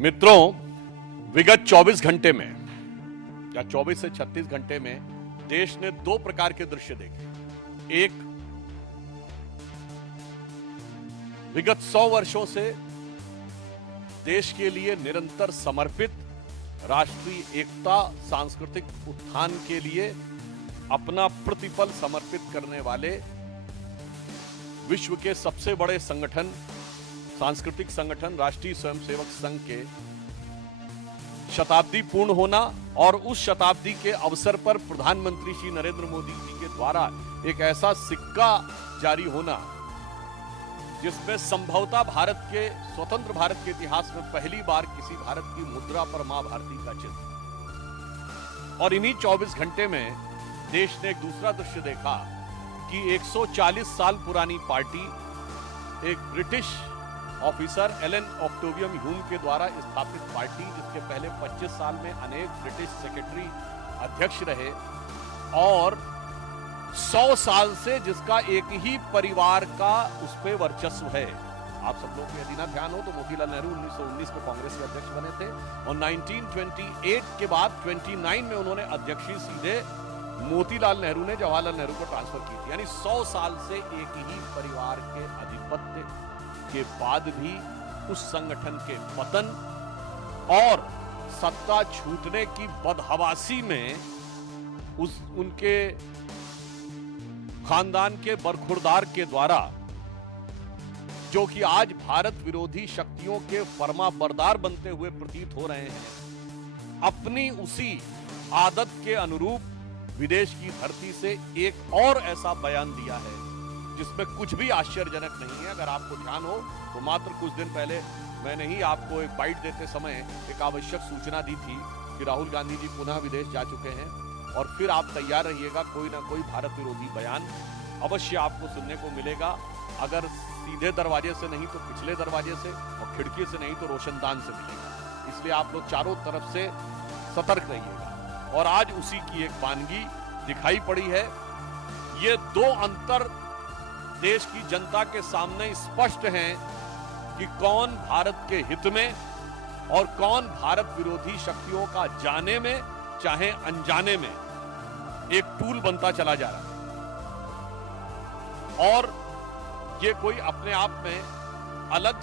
मित्रों, विगत 24 घंटे में या 24 से 36 घंटे में देश ने दो प्रकार के दृश्य देखे। एक, विगत 100 वर्षों से देश के लिए निरंतर समर्पित, राष्ट्रीय एकता, सांस्कृतिक उत्थान के लिए अपना प्रतिपल समर्पित करने वाले विश्व के सबसे बड़े संगठन, सांस्कृतिक संगठन राष्ट्रीय स्वयंसेवक संघ के शताब्दी पूर्ण होना और उस शताब्दी के अवसर पर प्रधानमंत्री श्री नरेंद्र मोदी जी के द्वारा एक ऐसा सिक्का जारी होना जिसमें संभवतः भारत के, स्वतंत्र भारत के इतिहास में पहली बार किसी भारत की मुद्रा पर मां भारती का चिन्ह। और इन्हीं 24 घंटे में देश ने एक दूसरा दृश्य देखा कि 140 साल पुरानी पार्टी, एक ब्रिटिश ऑफिसर एलन ऑक्टेवियम ह्यूम के द्वारा स्थापित पार्टी, जिसके पहले 25 साल में अनेक ब्रिटिश सेक्रेटरी अध्यक्ष रहे और 100 साल से जिसका एक ही परिवार का उस पे वर्चस्व है। आप सब लोग को यदि ना ध्यान हो तो मोतीलाल नेहरू 1919 में कांग्रेस के अध्यक्ष बने थे और 1928 के बाद 29 में उन्होंने अध्यक्षीय सीधे मोतीलाल नेहरू ने जवाहरलाल नेहरू को ट्रांसफर की थी। यानी 100 साल से एक ही परिवार के अधिपत्य के बाद भी उस संगठन के पतन और सत्ता छूटने की बदहवासी में उनके खानदान के बरखुरदार के द्वारा, जो कि आज भारत विरोधी शक्तियों के फरमाबरदार बनते हुए प्रतीत हो रहे हैं, अपनी उसी आदत के अनुरूप विदेश की धरती से एक और ऐसा बयान दिया है जिसमें कुछ भी आश्चर्यजनक नहीं है। अगर आपको ध्यान हो तो मात्र कुछ दिन पहले मैंने ही आपको एक बाइट देते समय एक आवश्यक सूचना दी थी कि राहुल गांधी जी पुनः विदेश जा चुके हैं और फिर आप तैयार रहिएगा, कोई ना कोई भारत विरोधी बयान अवश्य आपको सुनने को मिलेगा। अगर सीधे दरवाजे से नहीं तो पिछले दरवाजे से और खिड़की से नहीं तो रोशनदान से मिलेगा। इसलिए आप लोग चारों तरफ से सतर्क रहिएगा। और आज उसी की एक वानगी दिखाई पड़ी है। ये दो अंतर देश की जनता के सामने स्पष्ट हैं कि कौन भारत के हित में और कौन भारत विरोधी शक्तियों का जाने में चाहे अनजाने में एक टूल बनता चला जा रहा है। और ये कोई अपने आप में अलग